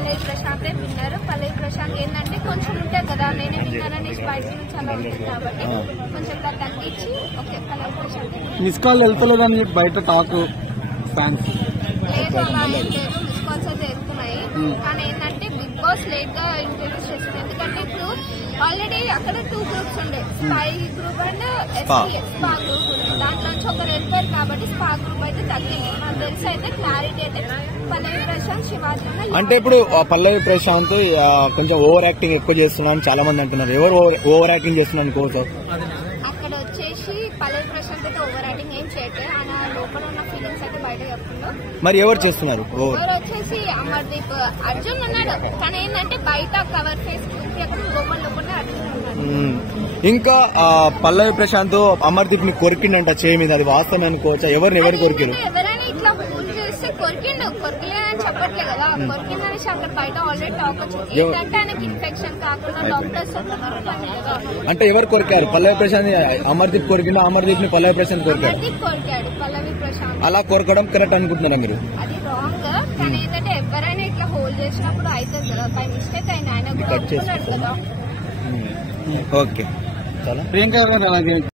పల్లవి ప్రశాంత్ విన్నారు. పల్లవి ప్రశాంత్ ఏంటంటే కొంచెం ఉంటుంది కదా, నేనే విన్నానని బయట నుంచి అలా ఉంటుంది కాబట్టి కొంచెం తగ్గించి ఓకే పల్లవి ప్రశాంత్. మిస్ కాల్ వెళ్తలేదని బయట టాక్ ఫ్యాన్స్ లేదు, అలా ఏం లేదు, మిస్ కాల్స్ అయితే ఎక్కున్నాయి. కానీ ఏంటంటే బిగ్ బాస్ లేట్ గా ఇంట్రడ్యూస్ చేసింది. ఎందుకంటే ఇప్పుడు ఆల్రెడీ అక్కడ 2 గ్రూప్స్ ఉండే, spy group and spa group ఉంది. దాంట్లో నుంచి ఒకరు వెళ్ళిపోయారు కాబట్టి స్పా గ్రూప్ అయితే తగ్గింది. నాకు తెలిసి అయితే క్లారిటీ అయితే పల్లవి ప్రశాంత్ శివాజీ. అంటే ఇప్పుడు పల్లవి ప్రశాంత్ కొంచెం ఓవర్ యాక్టింగ్ ఎక్కువ చేస్తున్నాను చాలా మంది అంటున్నారు. ఎవరు ఓవర్ యాక్టింగ్ చేస్తున్నాను అనుకోవచ్చు? అక్కడ వచ్చేసి పల్లవి ప్రశాంత్ అయితే ఓవర్ యాక్టింగ్ ఏం చేయట్లేదు. ఆయన లోపల ఉన్న ఫీలింగ్స్ అయితే బయట చెప్తున్నారు. మరి ఎవరు చేస్తున్నారు? ఎవరు వచ్చేసి అమర్దీప్, అర్జున్ ఉన్నాడు. కానీ ఏంటంటే బయట కవర్ ఫేస్ లోపల లోపల అర్జున్ ఉన్నాడు. ఇంకా పల్లవి ప్రశాంత్ అమర్దీప్ ని కొరికిండంట చేయి మీద, అది వాస్తవం అనుకోవచ్చా? ఎవరు కొరికిరు? ఎవరైనా ఇట్లా ఫోన్ చేస్తే కొరికిలేదని చెప్పట్లే కదా, కొరికిందనేసి అక్కడ బయట ఆల్రెడీ టాక్ వచ్చింది. ఏంటంటే ఆయనకి ఇన్ఫెక్షన్ కాకుండా డాక్టర్స్ అంటే ఎవరు కొరికారు? పల్లవి ప్రశాంత్ అమర్దీప్ కొరికిండు, అమర్దీప్ ని పల్లవి ప్రశాంత్ కొరికారు. కొరికాడు పల్లవి ప్రశాంత్. అలా కొరకడం కరెక్ట్ అనుకుంటున్నారా మీరు? అది రాంగ్. కానీ ఏంటంటే ఎవరైనా ఇట్లా హోల్డ్ చేసినప్పుడు అవుతుంది కదా, బై మిస్టేక్ అయినా ఆయన కూడా ఓకే చాలా ప్రియాంక